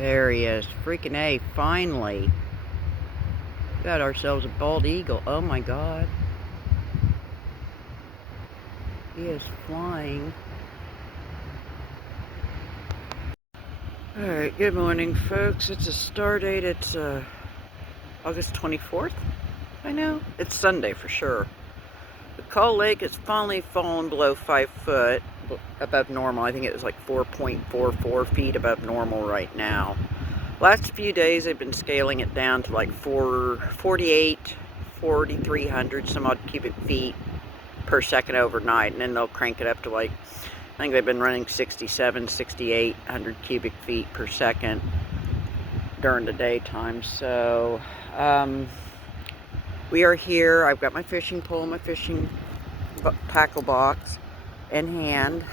There he is. Freaking A, finally. Got ourselves a bald eagle. Oh my god. He is flying. Alright, good morning folks. It's a Stardate. It's August 24th. I know. It's Sunday for sure. The Call Lake has finally fallen below 5 foot above normal. I think it was like 4.44 feet above normal right now. Last few days they've been scaling it down to like 4,300 some odd cubic feet per second overnight, and then they'll crank it up to like, I think they've been running 6,800 cubic feet per second during the daytime. So we are here. I've got my fishing pole, my fishing tackle box in hand.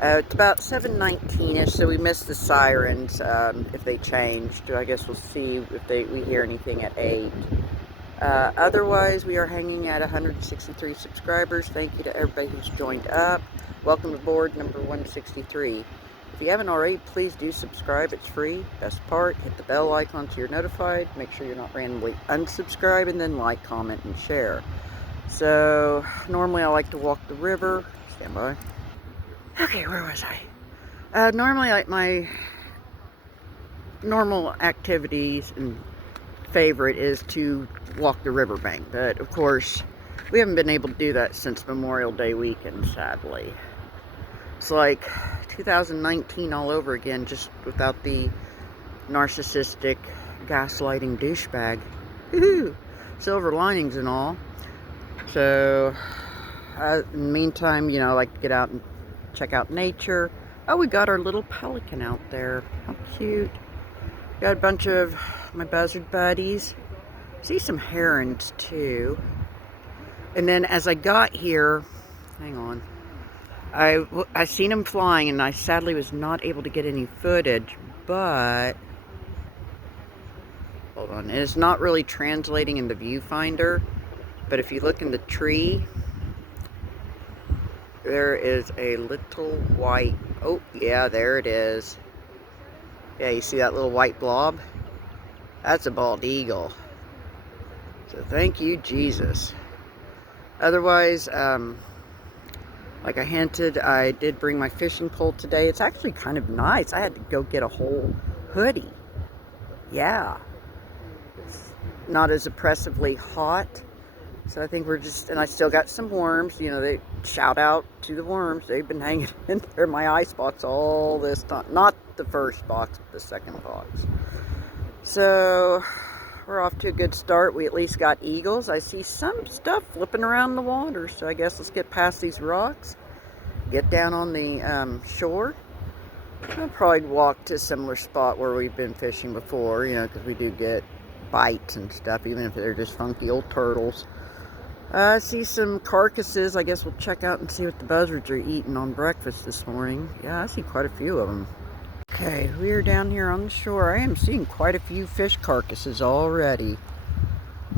It's about 7:19ish, so we missed the sirens if they changed. I guess we'll see if we hear anything at 8. Otherwise, we are hanging at 163 subscribers. Thank you to everybody who's joined up. Welcome aboard number 163. If you haven't already, please do subscribe. It's free. Best part, hit the bell icon so you're notified. Make sure you're not randomly unsubscribe, and then like, comment, and share. So, normally I like to walk the river. Stand by. Okay, where was I? Normally, like, my normal activities and favorite is to walk the riverbank, but of course we haven't been able to do that since Memorial Day weekend, sadly. It's like 2019 all over again, just without the narcissistic, gaslighting douchebag. Woohoo! Silver linings and all. So in the meantime, you know, I like to get out and check out nature. Oh, we got our little pelican out there. How cute. Got a bunch of my buzzard buddies. See some herons too. And then as I got here, hang on, I seen them flying, and I sadly was not able to get any footage, but hold on, it's not really translating in the viewfinder. But if you look in the tree, there is a little white, oh yeah, there it is. Yeah, you see that little white blob? That's a bald eagle. So thank you, Jesus. Otherwise, like I hinted, I did bring my fishing pole today. It's actually kind of nice. I had to go get a whole hoodie. Yeah. It's not as oppressively hot. So I think we're just, and I still got some worms. You know, they shout out to the worms. They've been hanging in there, my ice box, all this time. Not the first box, but the second box. So we're off to a good start. We at least got eagles. I see some stuff flipping around the water. So I guess let's get past these rocks, get down on the shore. I'll probably walk to a similar spot where we've been fishing before, you know, because we do get bites and stuff, even if they're just funky old turtles. I see some carcasses. I guess we'll check out and see what the buzzards are eating on breakfast this morning. Yeah, I see quite a few of them. Okay, we are down here on the shore. I am seeing quite a few fish carcasses already.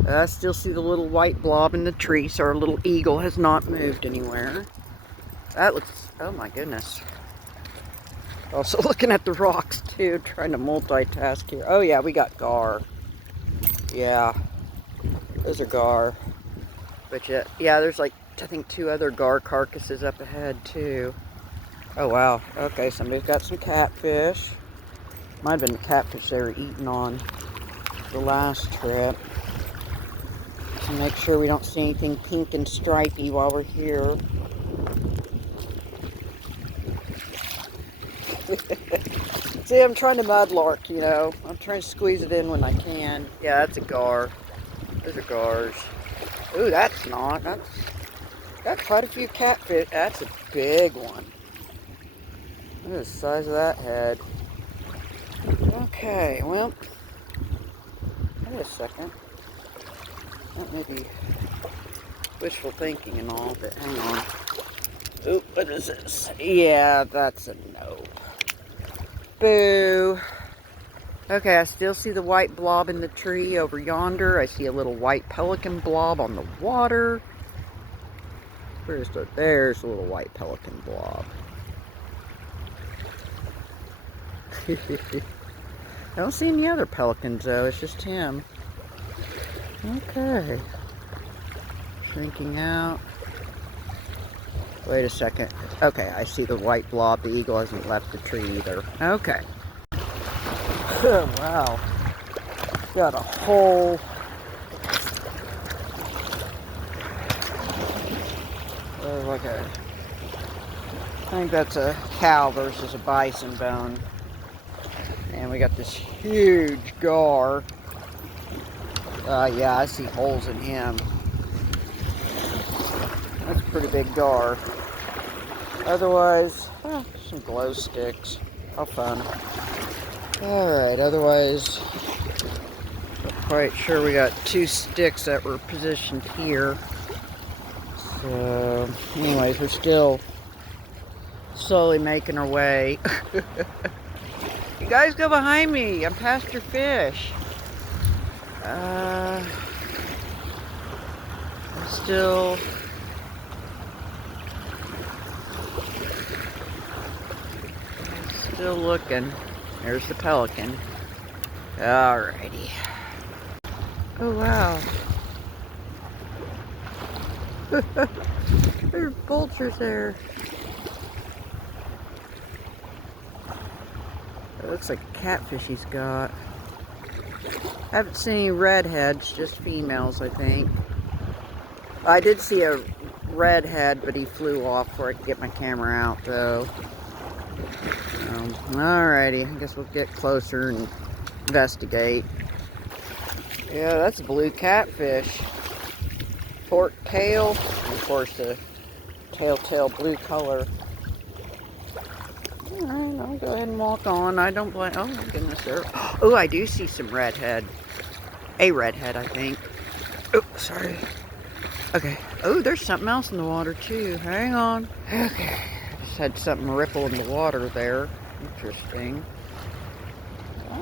I still see the little white blob in the tree, so our little eagle has not moved anywhere. That looks, oh my goodness. Also looking at the rocks too, trying to multitask here. Oh yeah, we got gar. Yeah, those are gar. But yeah, there's like, I think 2 other gar carcasses up ahead too. Oh wow, okay, somebody's got some catfish. Might have been the catfish they were eating on the last trip. So make sure we don't see anything pink and stripy while we're here. See, I'm trying to mudlark, you know. I'm trying to squeeze it in when I can. Yeah, that's a gar. Those are gars. Ooh, that's not. That's got quite a few catfish. That's a big one. Look at the size of that head. Okay, well, wait a second. That may be wishful thinking and all, but hang on. Oop, what is this? Yeah, that's a no. Boo. Okay, I still see the white blob in the tree over yonder. I see a little white pelican blob on the water. Where's the, there's a little white pelican blob. I don't see any other pelicans though, it's just him. Okay. Shrinking out. Wait a second. Okay, I see the white blob. The eagle hasn't left the tree either. Okay. Wow. Got a whole... like a... I think that's a cow versus a bison bone. And we got this huge gar. Yeah, I see holes in him. That's a pretty big gar. Otherwise, some glow sticks. How fun. Alright, otherwise, not quite sure. We got 2 sticks that were positioned here. So, anyways, we're still slowly making our way. You guys go behind me. I'm past your fish. I'm still looking. There's the pelican. Alrighty. Oh wow. There's vultures there. It looks like a catfish he's got. I haven't seen any redheads, just females, I think. I did see a redhead, but he flew off before I could get my camera out, though. Alrighty, I guess we'll get closer and investigate. Yeah, that's a blue catfish. Fork tail, and of course the telltale blue color. Alright, I'll go ahead and walk on. I don't blame. Oh my goodness, there. Oh, I do see some redhead. A redhead, I think. Oh, sorry. Okay. Oh, there's something else in the water too. Hang on. Okay. I just had something ripple in the water there. Interesting. I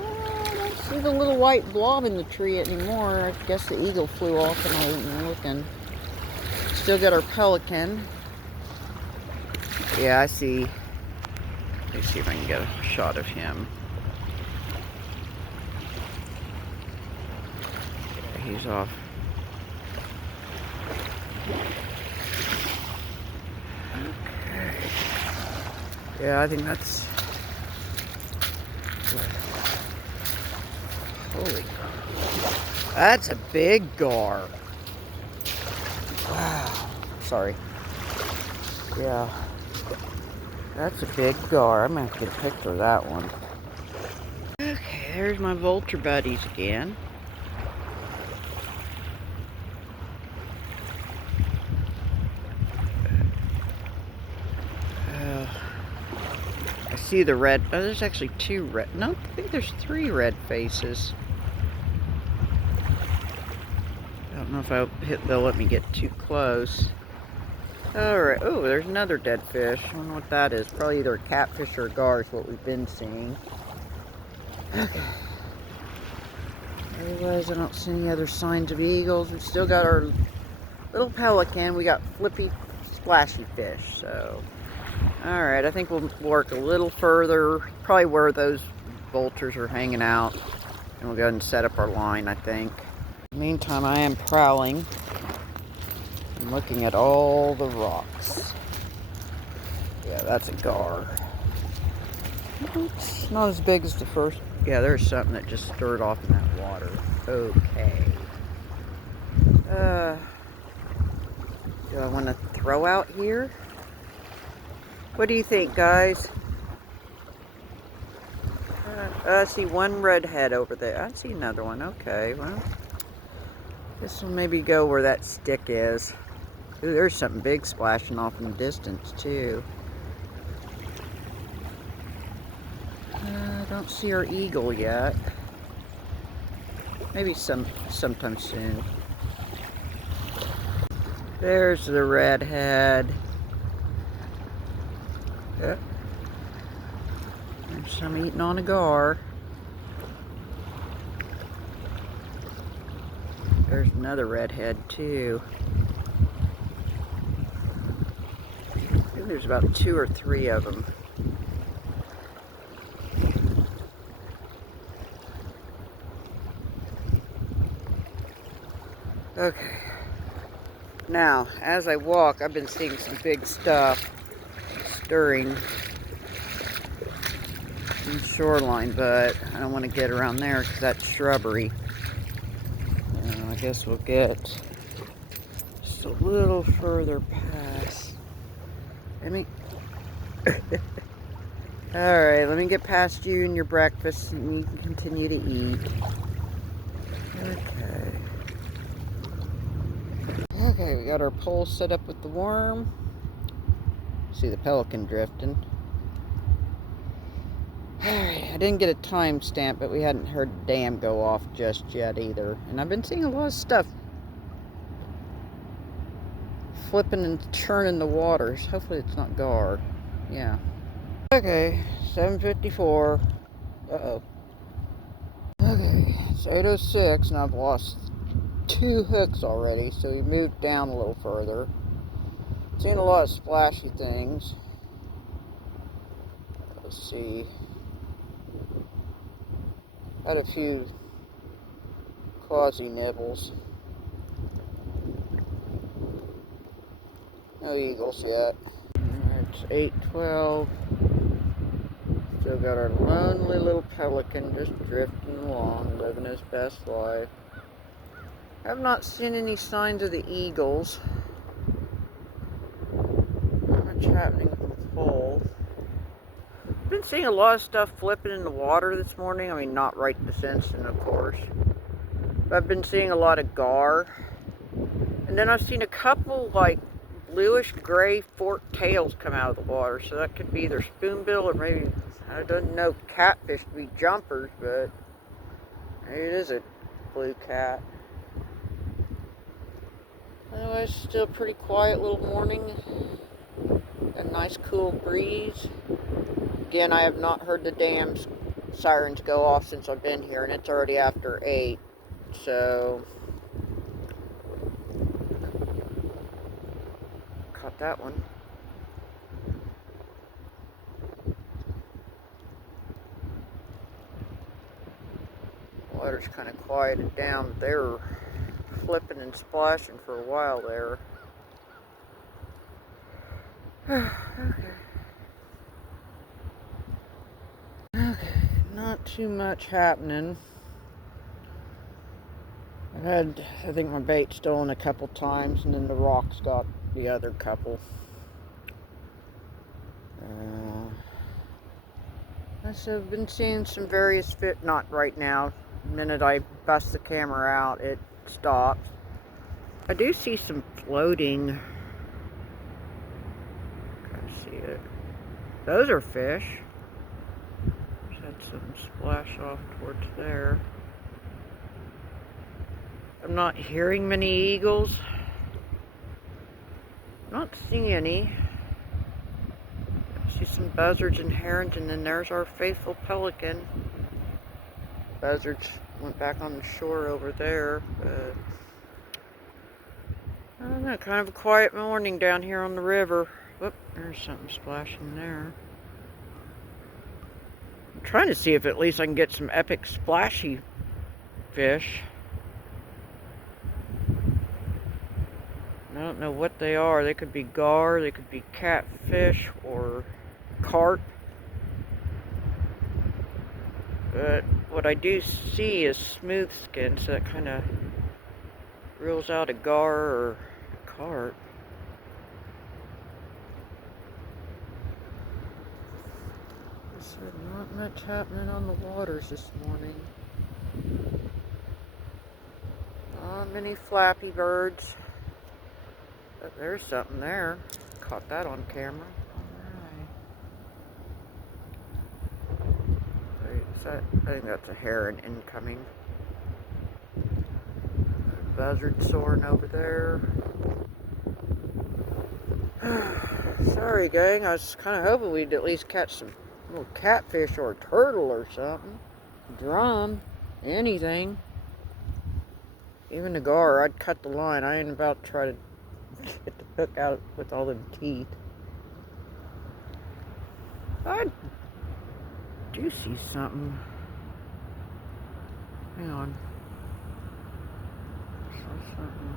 don't see the little white blob in the tree anymore. I guess the eagle flew off and I wasn't looking. Still got our pelican. Yeah, I see. Let's see if I can get a shot of him. Okay, he's off. Okay. Yeah, I think that's... Holy... That's a big gar. Wow. Sorry. Yeah. That's a big gar. I'm going to have to get a picture of that one. Okay, there's my vulture buddies again. I see the red. Oh, there's actually 2 red. No, I think there's 3 red faces. I don't know if they'll let me get too close. Alright, oh, there's another dead fish. I don't know what that is. Probably either a catfish or a gar is what we've been seeing. Okay. Otherwise, I don't see any other signs of eagles. We've still got our little pelican. We got flippy, splashy fish, so... Alright, I think we'll work a little further. Probably where those vultures are hanging out. And we'll go ahead and set up our line, I think. In the meantime, I am prowling. I'm looking at all the rocks. Yeah, that's a gar. It's not as big as the first. Yeah, there's something that just stirred off in that water. Okay. Do I want to throw out here? What do you think, guys? I see one redhead over there. I see another one. Okay, well. Guess we'll maybe go where that stick is. Ooh, there's something big splashing off in the distance, too. I don't see our eagle yet. Maybe sometime soon. There's the redhead. Yep. There's some eating on a gar. There's another redhead, too. I think there's about 2 or 3 of them. Okay. Now, as I walk, I've been seeing some big stuff stirring in the shoreline, but I don't want to get around there because that's shrubbery. I guess we'll get just a little further past. Let me... Alright, let me get past you and your breakfast and you can continue to eat. Okay. Okay, we got our pole set up with the worm. See the pelican drifting. Alright, I didn't get a timestamp, but we hadn't heard the dam go off just yet either. And I've been seeing a lot of stuff flipping and churning the waters. Hopefully it's not gar. Yeah. Okay, 7:54. Uh-oh. Okay, it's 8:06 and I've lost 2 hooks already, so we moved down a little further. Seen a lot of splashy things. Let's see. Had a few quasi nibbles. No eagles yet. It's 8:12. Still got our lonely little pelican just drifting along, living his best life. I've not seen any signs of the eagles. Not much happening with the pole. I've been seeing a lot of stuff flipping in the water this morning. I mean, not right this instant, of course. But I've been seeing a lot of gar. And then I've seen a couple, like, bluish gray forked tails come out of the water. So that could be either spoonbill or maybe, I don't know, catfish to be jumpers, but maybe it is a blue cat. Otherwise, still pretty quiet little morning. A nice cool breeze. Again, I have not heard the dam sirens go off since I've been here, and it's already after 8. So, caught that one. Water's kind of quieted down. They were flipping and splashing for a while there. Okay, not too much happening. I've had, I think, my bait stolen a couple times, and then the rocks got the other couple. I've been seeing some various fish, not right now. The minute I bust the camera out, it stops. I do see some floating. Can't see it. Those are fish. Just had some splash off towards there. I'm not hearing many eagles. Not seeing any. I see some buzzards and herons, and then there's our faithful pelican. Buzzards went back on the shore over there, but I don't know, kind of a quiet morning down here on the river. Whoop, there's something splashing there. I'm trying to see if at least I can get some epic splashy fish. I don't know what they are. They could be gar, they could be catfish, or carp. But what I do see is smooth skin, so that kind of rules out a gar or a carp. So not much happening on the waters this morning. Not many flappy birds. But there's something there. Caught that on camera. Alright. I think that's a heron incoming. Buzzard soaring over there. Sorry, gang. I was kind of hoping we'd at least catch some little catfish or a turtle or something. Drum. Anything. Even the gar, I'd cut the line. I ain't about to try to get the hook out with all them teeth. I do see something. Hang on. I saw something.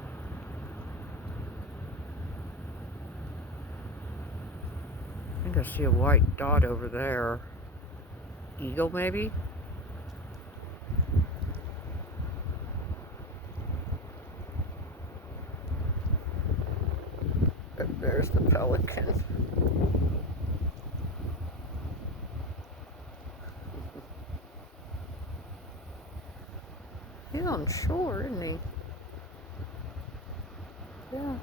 think I see a white dot over there. Eagle, maybe? There's the pelican. He's on shore, isn't he? Yeah.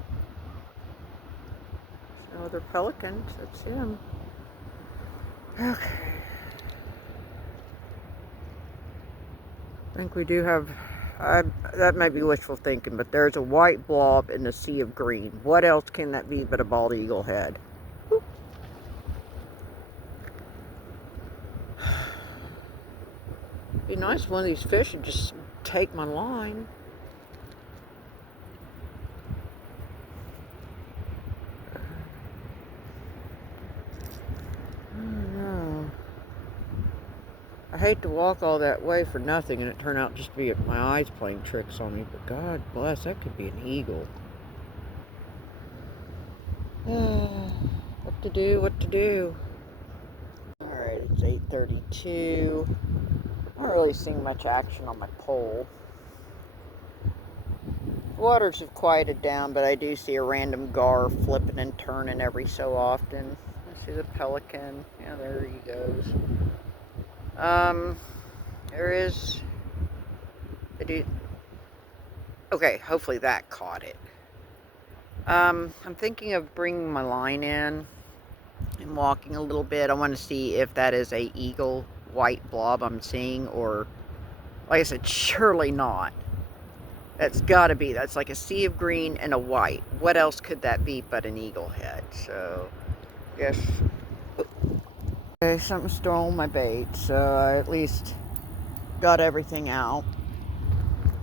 No other pelicans. That's him. Okay. I think we do have, that might be wishful thinking, but there's a white blob in the sea of green. What else can that be but a bald eagle head? Be nice if one of these fish would just take my line. I don't know. I hate to walk all that way for nothing and it turned out just to be my eyes playing tricks on me, but God bless, that could be an eagle. What to do, what to do? Alright, it's 8:32. I'm not really seeing much action on my pole. The waters have quieted down, but I do see a random gar flipping and turning every so often. I see the pelican. Yeah, there he goes. There is... Okay, hopefully that caught it. I'm thinking of bringing my line in and walking a little bit. I want to see if that is a eagle white blob I'm seeing, or, like I said, surely not. That's got to be. That's like a sea of green and a white. What else could that be but an eagle head? So, yes. Okay, something stole my bait, so I at least got everything out.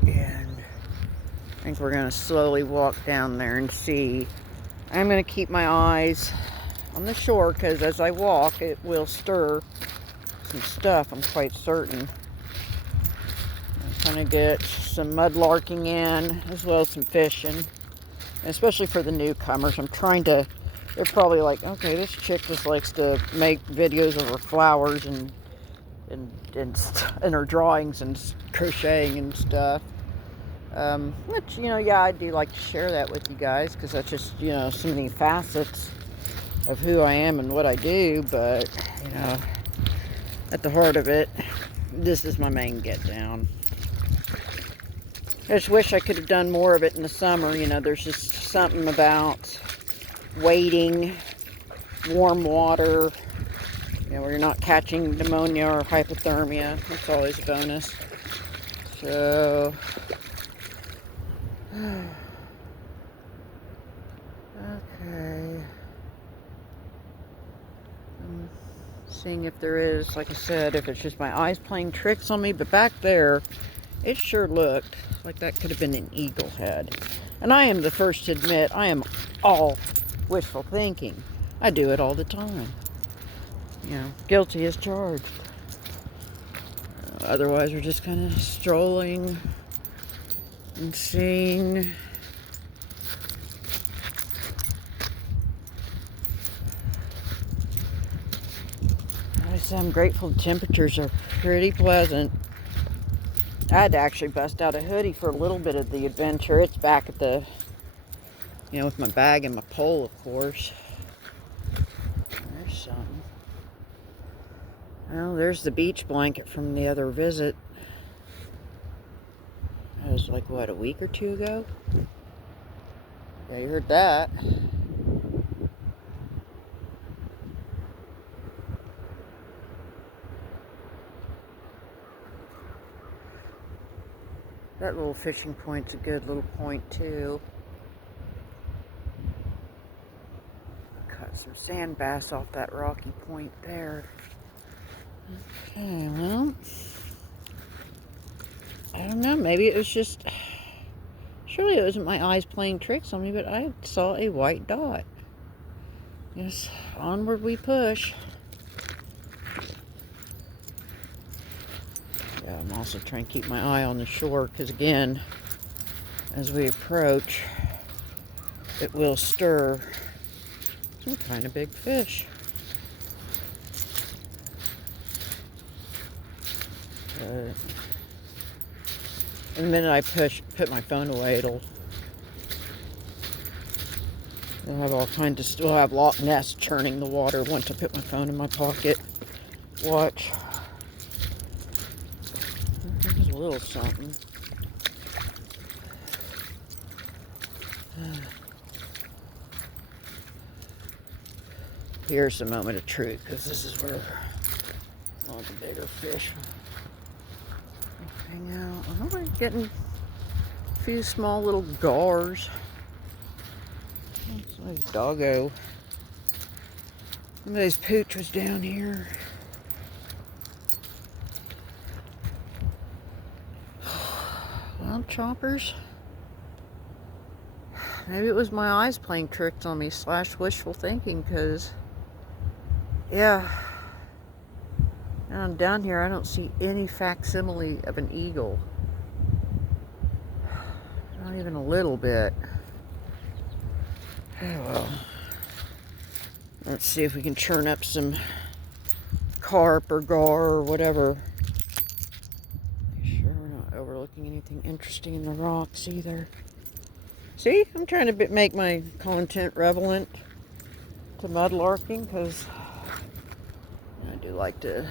And I think we're going to slowly walk down there and see. I'm going to keep my eyes on the shore because as I walk, it will stir some stuff, I'm quite certain. I'm trying to get some mudlarking in, as well as some fishing. And especially for the newcomers, I'm trying to, they're probably like, okay, this chick just likes to make videos of her flowers and her drawings and crocheting and stuff. Which, you know, yeah, I do like to share that with you guys, because that's just, you know, so many facets of who I am and what I do, but, you know, at the heart of it, this is my main get down. I just wish I could have done more of it in the summer. You know, there's just something about wading, warm water, you know, where you're not catching pneumonia or hypothermia. That's always a bonus. So, okay. I'm seeing if there is, like I said, if it's just my eyes playing tricks on me, but back there, it sure looked like that could have been an eagle head. And I am the first to admit, I am all wishful thinking. I do it all the time. You know, guilty as charged. Otherwise, we're just kind of strolling and seeing. I say I'm grateful the temperatures are pretty pleasant. I had to actually bust out a hoodie for a little bit of the adventure. It's back at the, you know, with my bag and my pole, of course. There's something. Well, there's the beach blanket from the other visit. That was like, what, a week or two ago? Yeah, you heard that. That little fishing point's a good little point, too. Caught some sand bass off that rocky point there. Okay, well, I don't know. Maybe it was just... Surely it wasn't my eyes playing tricks on me, but I saw a white dot. Yes, onward we push. Yeah, I'm also trying to keep my eye on the shore, because again, as we approach, it will stir some kind of big fish. But the minute I put my phone away, it'll have all kinds of, still have Loch Ness churning the water once I put my phone in my pocket. Watch. There's a little something. Here's the moment of truth, because this is where all the bigger fish hang out. Oh, we're getting a few small little gars. Looks like doggo. Somebody's pooch was down here. Well, choppers. Maybe it was my eyes playing tricks on me / wishful thinking, because, yeah, down here I don't see any facsimile of an eagle. Not even a little bit. Oh well. Let's see if we can churn up some carp or gar or whatever. Make sure we're not overlooking anything interesting in the rocks either. See, I'm trying to make my content relevant to mudlarking, because I do like to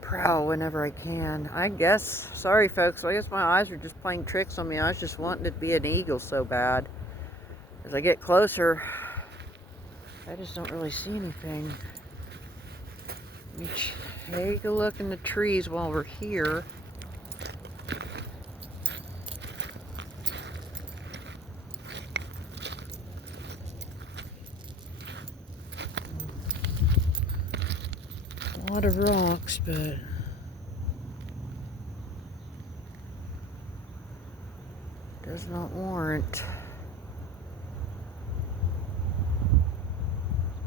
prowl whenever I can. I guess, sorry folks, I guess my eyes are just playing tricks on me. I was just wanting to be an eagle so bad. As I get closer, I just don't really see anything. Let me take a look in the trees while we're here. A lot of rocks, but does not warrant.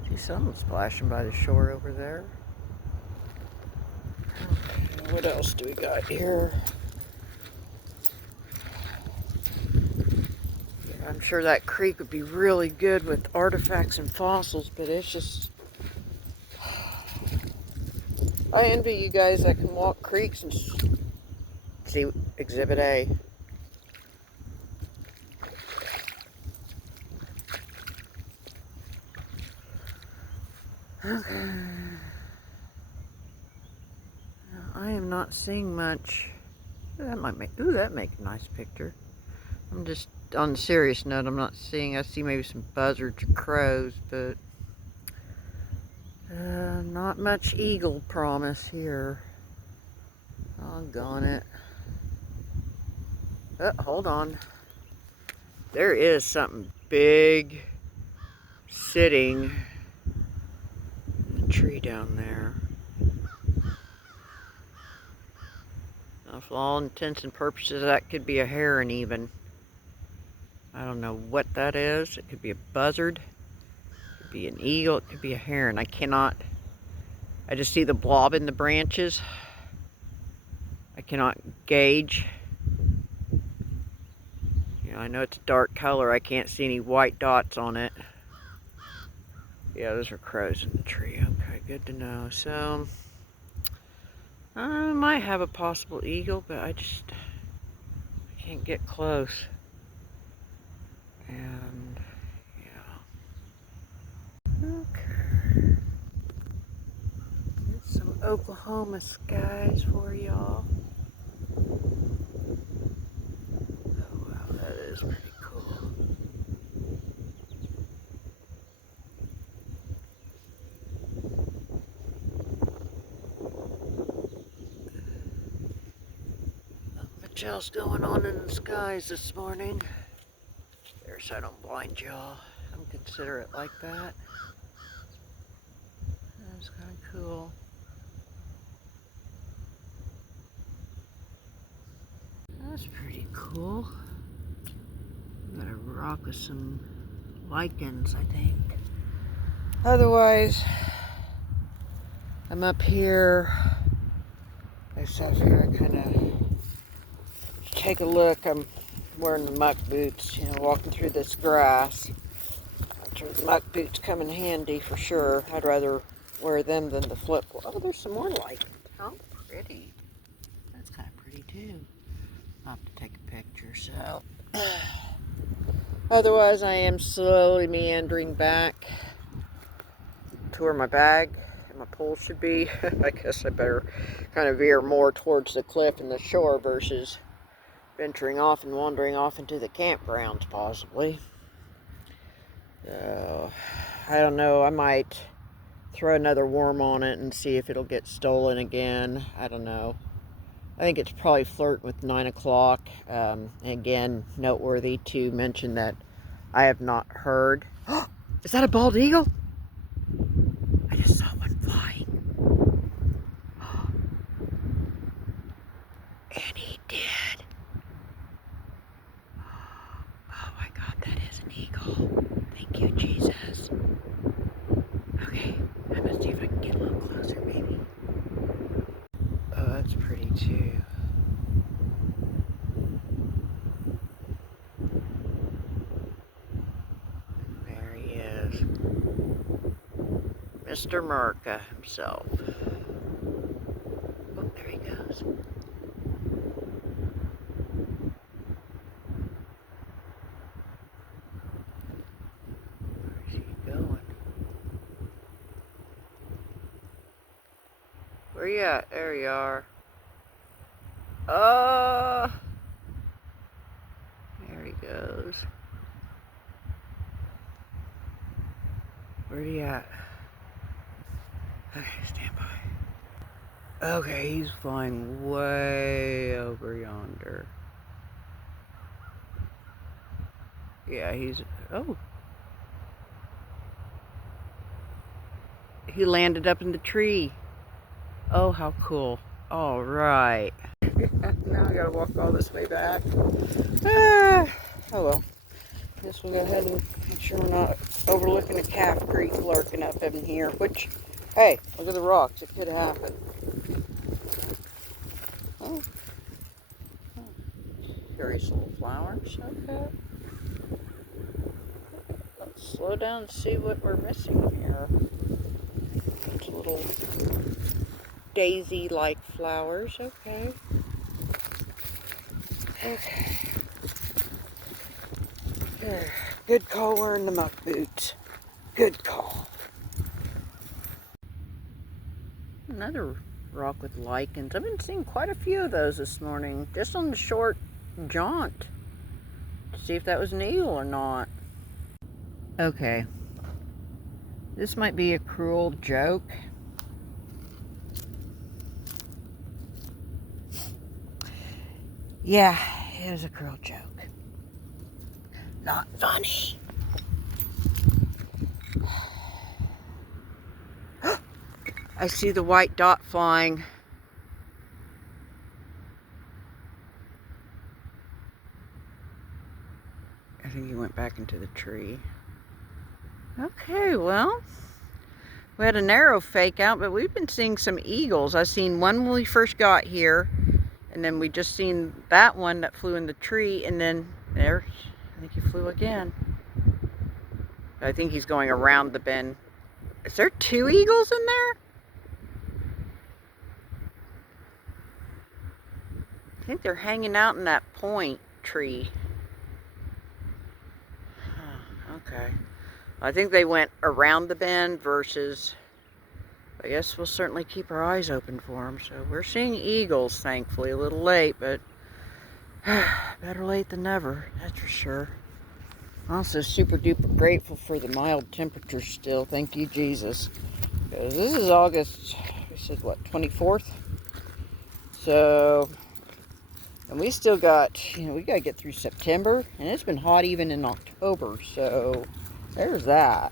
See something splashing by the shore over there. Okay, what else do we got here? Yeah, I'm sure that creek would be really good with artifacts and fossils, but it's just, I envy you guys that can walk creeks and see Exhibit A. Okay. Now, I am not seeing much. That might make, ooh, that make a nice picture. I'm just, on a serious note, I'm not seeing, I see maybe some buzzards or crows, but not much eagle promise here. Doggone it. Oh, hold on. There is something big sitting in the tree down there. Now, for all intents and purposes, that could be a heron even. I don't know what that is. It could be a buzzard. It could be an eagle. It could be a heron. I just see the blob in the branches. I cannot gauge. You know, I know it's a dark color. I can't see any white dots on it. Yeah, those are crows in the tree. Okay, good to know. So, I might have a possible eagle, but I can't get close. And, yeah. Okay. Here's some Oklahoma skies for y'all. Oh, wow, that is pretty cool. Not much else going on in the skies this morning. There, so I don't blind y'all. I'm considerate like that. That's kind of cool. That's pretty cool. Got a rock with some lichens, I think. Otherwise, I'm up here. I sat here, I kind of take a look. I'm wearing the muck boots, you know, walking through this grass. The muck boots come in handy for sure. I'd rather wear them than the flip. Oh, there's some more lichens. Oh, pretty. That's kind of pretty too. I'll have to take a picture, so. Otherwise, I am slowly meandering back to where my bag and my pole should be. I guess I better kind of veer more towards the cliff and the shore versus venturing off and wandering off into the campgrounds, possibly. So, I don't know. I might throw another worm on it and see if it'll get stolen again. I don't know. I think it's probably flirting with 9 o'clock. Again, noteworthy to mention that I have not heard. Is that a bald eagle? I just saw one flying. And he did. Oh my God, that is an eagle. Thank you, Jesus. Okay, I'm gonna see if I can get a little closer, maybe. Oh, that's pretty too. There he is. Mr. Merca himself. Oh, there he goes. Where's he going? Where you at? There you are. There he goes. Where he at? Okay, stand by. Okay, he's flying way over yonder. Yeah, he's... Oh. He landed up in the tree. Oh, how cool. All right. Now I gotta walk all this way back. Oh well. Guess we'll go ahead and make sure we're not overlooking a calf creek lurking up in here. Which, hey, look at the rocks. It could happen. Oh. Curious little flowers. Okay. Let's slow down and see what we're missing here. It's little daisy-like flowers. Okay. Okay. Here. Good call wearing the muck boots. Good call. Another rock with lichens. I've been seeing quite a few of those this morning, just on the short jaunt to see if that was an eagle or not. Okay. This might be a cruel joke. Yeah, it was a cruel joke. Not funny. I see the white dot flying. I think he went back into the tree. Okay, well, we had a narrow fake out, but we've been seeing some eagles. I seen one when we first got here, and then we just seen that one that flew in the tree, and then there, I think he flew again. I think he's going around the bend. Is there 2 eagles in there? I think they're hanging out in that point tree. Okay. I think they went around the bend versus... I guess we'll certainly keep our eyes open for them. So we're seeing eagles, thankfully. A little late, but better late than never, that's for sure. Also super duper grateful for the mild temperatures still. Thank you, Jesus. Because this is August, this is what, 24th? So, and we still got, we got to get through September. And it's been hot even in October. So, there's that.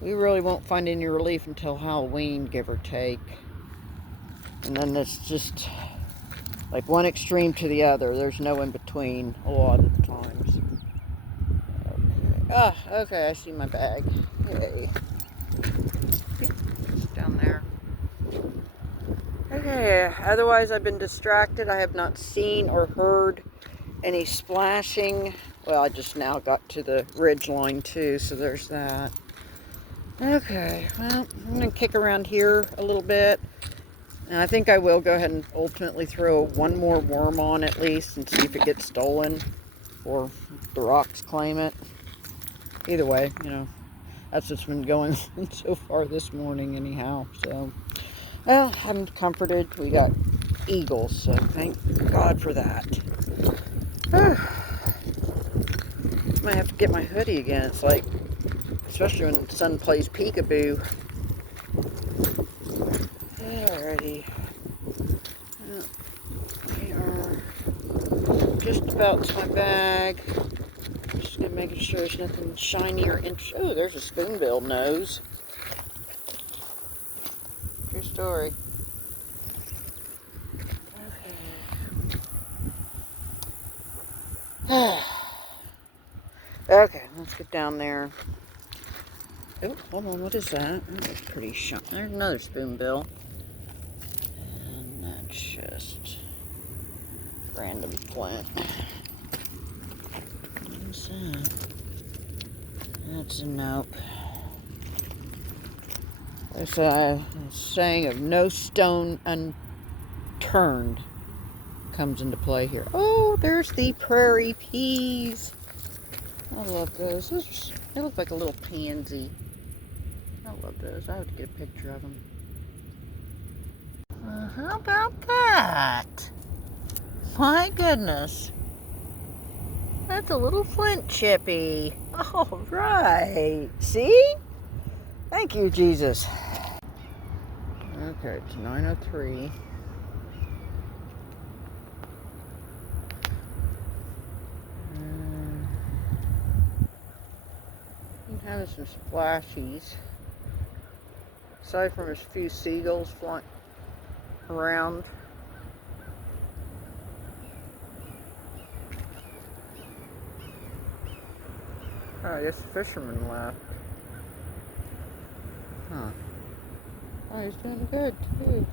We really won't find any relief until Halloween, give or take. And then it's just like one extreme to the other. There's no in between a lot of the times. Okay. Okay, I see my bag. Yay. It's down there. Okay, otherwise I've been distracted. I have not seen or heard any splashing. Well, I just now got to the ridge line too, so there's that. Okay, well, I'm going to kick around here a little bit. And I think I will go ahead and ultimately throw one more worm on at least and see if it gets stolen or the rocks claim it. Either way, you know, that's what's been going on so far this morning anyhow. So, well, I'm comforted. We got eagles, so thank God for that. Might have to get my hoodie again. It's like, especially when the sun plays peekaboo. Alrighty. We are just about to my bag. Just gonna make sure there's nothing shiny or interesting. Oh, there's a spoonbill nose. True story. Okay. Okay, let's get down there. Oh, hold on, what is that? That looks pretty shiny. There's another spoonbill. And that's just random flint. What's that? That's a nope. There's a saying of no stone unturned comes into play here. Oh, there's the prairie peas. I love those. They look like a little pansy. I love those. I have to get a picture of them. How about that? My goodness. That's a little flint chippy. All right. See? Thank you, Jesus. Okay, it's 9:03. I'm having some splashies. Aside from a few seagulls flying around. Oh, I guess the fisherman left. Huh. Oh, he's doing good, too.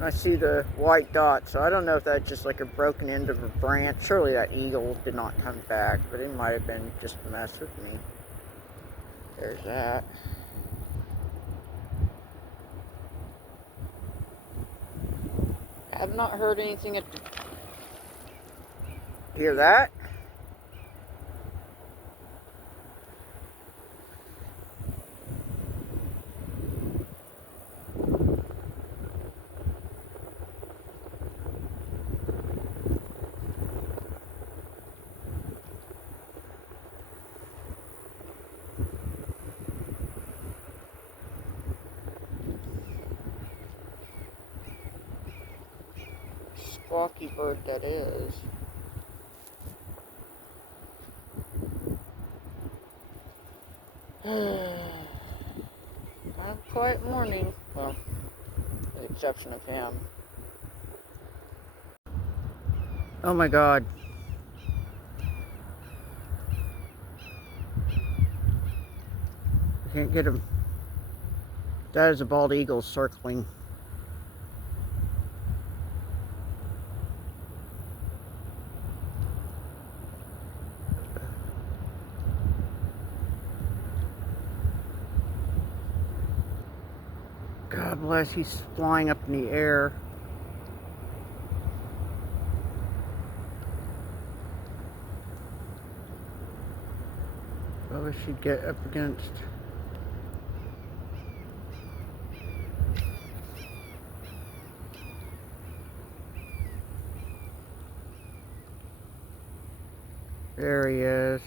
I see the white dot, so I don't know if that's just like a broken end of a branch. Surely that eagle did not come back, but it might have been just to mess with me. There's that. I have not heard anything at the... Hear that? Squawky bird that is. Not a quiet morning. Well, with the exception of him. Oh my God. I can't get him. That is a bald eagle circling. God bless, he's flying up in the air. I wish he'd get up against. There he is.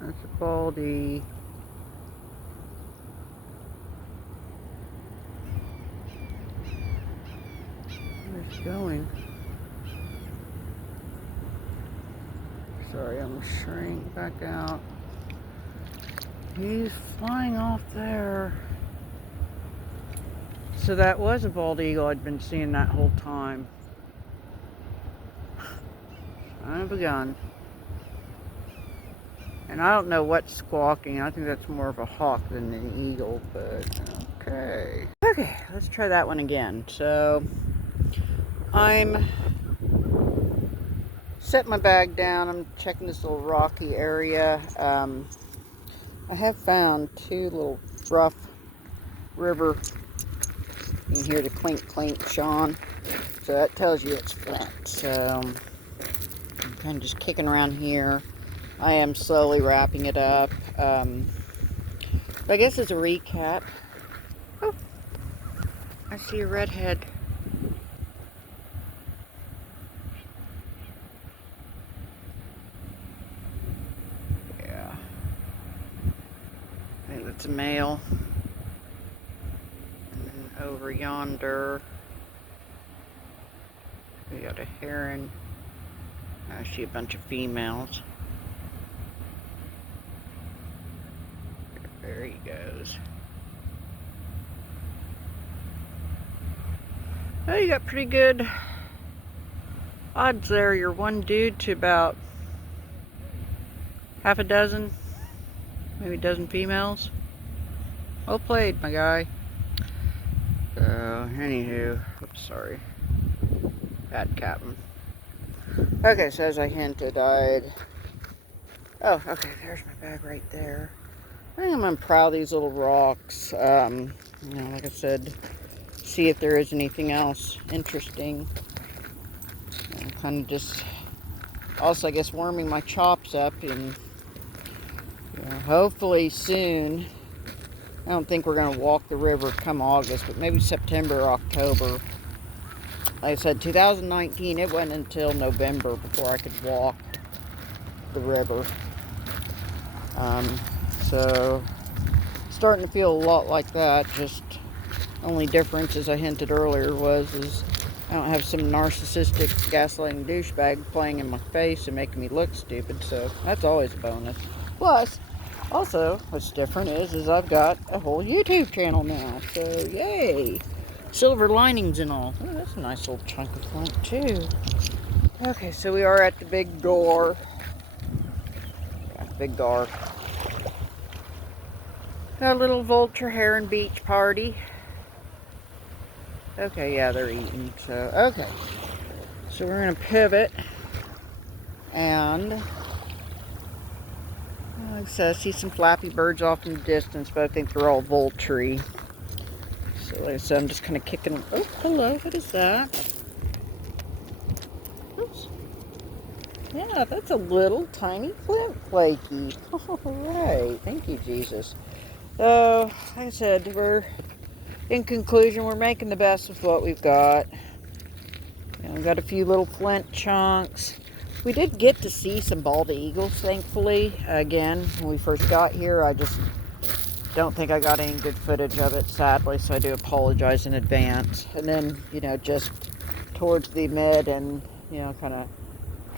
That's a baldy. Where's he going? Sorry, I'm shrink back out. He's flying off there. So that was a bald eagle I'd been seeing that whole time. I've begun. And I don't know what's squawking. I think that's more of a hawk than an eagle, but okay. Okay, let's try that one again. So I'm set my bag down. I'm checking this little rocky area. I have found 2 little rough river. You can hear the clink clink, Sean. So that tells you it's flint. So I'm kind of just kicking around here. I am slowly wrapping it up. But I guess as a recap. Oh, I see a redhead. Yeah. I think that's a male. And then over yonder, we got a heron. I see a bunch of females. There he goes. Oh, you got pretty good odds there. You're 1 dude to about half a dozen, maybe a dozen females. Well played, my guy. So, anywho, oops, sorry. Bad captain. Okay, so as I hinted, oh, okay, there's my bag right there. I think I'm gonna prowl these little rocks. You know, like I said, see if there is anything else interesting. I'm kind of just, also, I guess, warming my chops up, and you know, hopefully soon. I don't think we're gonna walk the river come August, but maybe September or October. Like I said, 2019, it wasn't until November before I could walk the river. So, starting to feel a lot like that. Just only difference, as I hinted earlier, is I don't have some narcissistic gaslighting douchebag playing in my face and making me look stupid. So that's always a bonus. Plus, also, what's different is I've got a whole YouTube channel now. So yay! Silver linings and all. Oh, that's a nice little chunk of flint too. Okay, so we are at the big door. Yeah, big door. Got a little vulture heron beach party. Okay, yeah, they're eating. So, okay. So we're going to pivot. And, like I said, I see some flappy birds off in the distance, but I think they're all vulture-y. So, like I said, I'm just kind of kicking. Oh, hello. What is that? Oops. Yeah, that's a little tiny flint flaky. All right. Thank you, Jesus. So, like I said, in conclusion, we're making the best of what we've got. You know, we've got a few little flint chunks. We did get to see some bald eagles, thankfully. Again, when we first got here, I just don't think I got any good footage of it, sadly, so I do apologize in advance. And then, you know, just towards the mid and, you know, kind of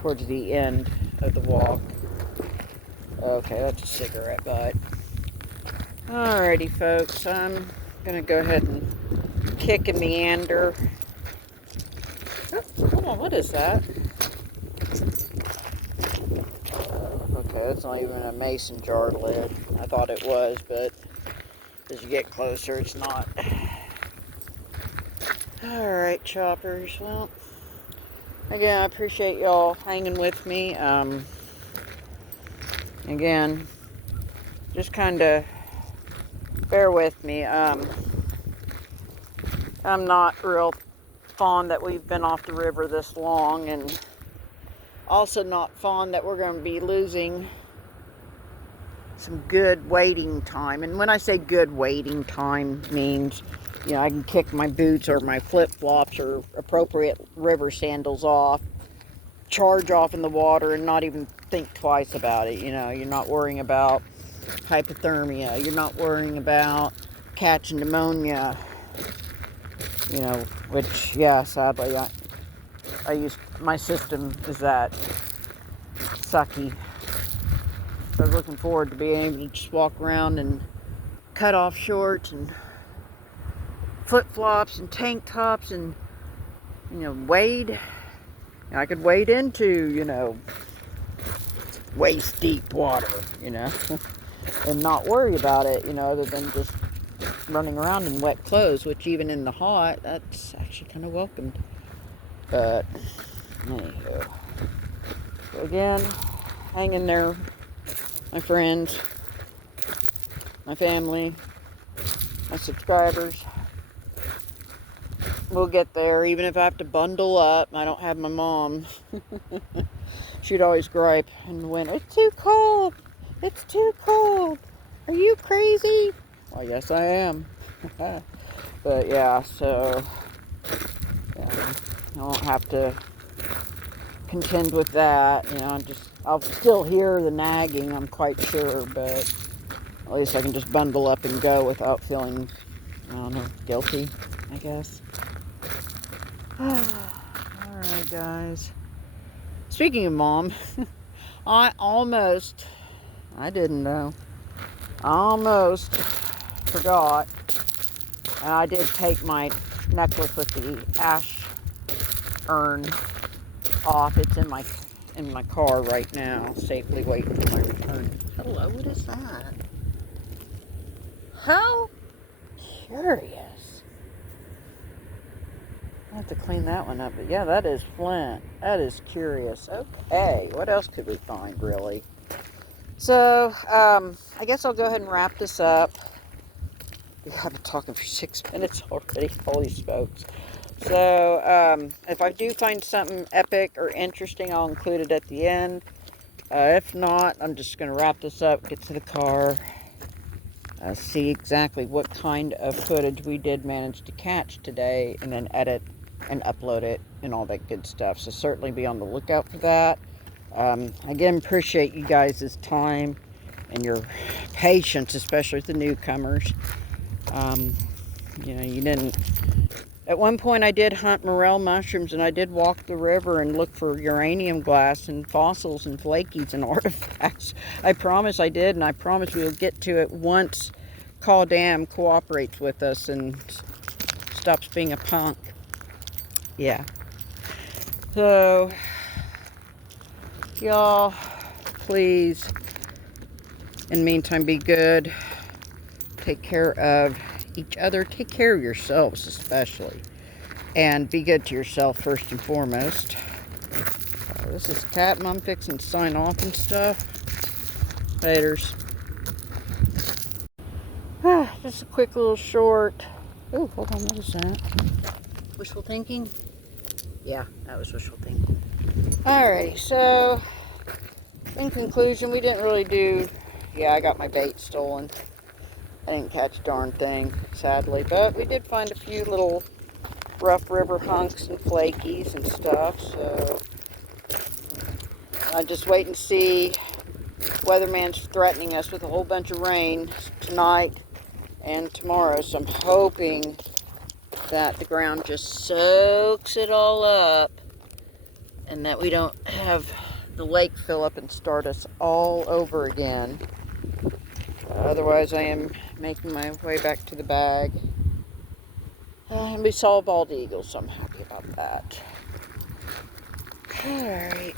towards the end of the walk. Okay, that's a cigarette butt. Alrighty, folks, I'm gonna go ahead and kick and meander. Oh, hold on, what is that? Okay, that's not even a mason jar lid. I thought it was, but as you get closer, it's not. Alright, choppers. Well, again, I appreciate y'all hanging with me. Again, just kind of bear with me. I'm not real fond that we've been off the river this long, and also not fond that we're going to be losing some good waiting time. And when I say good waiting time, means, you know, I can kick my boots or my flip-flops or appropriate river sandals off, charge off in the water, and not even think twice about it. You know, you're not worrying about hypothermia. You're not worrying about catching pneumonia. You know, which, yeah, sadly, my system is that sucky. So I was looking forward to being able to just walk around in cut off shorts and flip-flops and tank tops and, you know, wade. And I could wade into, you know, waist deep water, you know, and not worry about it, you know, other than just running around in wet clothes, which even in the hot, that's actually kind of welcomed. But, anywho. So again, hang in there, my friends, my family, my subscribers. We'll get there, even if I have to bundle up. I don't have my mom. She'd always gripe in the winter, "It's too cold. It's too cold. Are you crazy?" Well, yes, I am. But yeah, so yeah, I won't have to contend with that. You know, I'll still hear the nagging, I'm quite sure, but at least I can just bundle up and go without feeling, I don't know, guilty, I guess. Alright, guys. Speaking of Mom, I didn't know, I almost forgot, and I did take my necklace with the ash urn off. It's in my car right now, safely waiting for my return. Hello, what is that? How curious. I have to clean that one up, but yeah, that is flint. That is curious. Okay, what else could we find, really? So, I guess I'll go ahead and wrap this up. I've been talking for 6 minutes already. Holy smokes. So, if I do find something epic or interesting, I'll include it at the end. If not, I'm just going to wrap this up, get to the car, see exactly what kind of footage we did manage to catch today, and then edit and upload it and all that good stuff. So certainly be on the lookout for that. Again, appreciate you guys' time and your patience, especially with the newcomers. You know, you didn't... At one point I did hunt morel mushrooms, and I did walk the river and look for uranium glass and fossils and flakies and artifacts. I promise I did, and I promise we'll get to it once Call Dam cooperates with us and stops being a punk. Yeah. So, y'all, please, in the meantime, be good. Take care of each other. Take care of yourselves, especially. And be good to yourself, first and foremost. This is Kat, and I'm fixing to sign off and stuff. Laters. Just a quick little short. Oh, hold on, what is that? Wishful thinking? Yeah, that was wishful thinking. Alrighty, so in conclusion, we didn't really do... Yeah, I got my bait stolen. I didn't catch a darn thing, sadly. But we did find a few little rough river hunks and flakies and stuff. So I just wait and see. Weatherman's threatening us with a whole bunch of rain tonight and tomorrow. So I'm hoping that the ground just soaks it all up, and that we don't have the lake fill up and start us all over again. Otherwise, I am making my way back to the bag. And we saw a bald eagle, so I'm happy about that. Alright.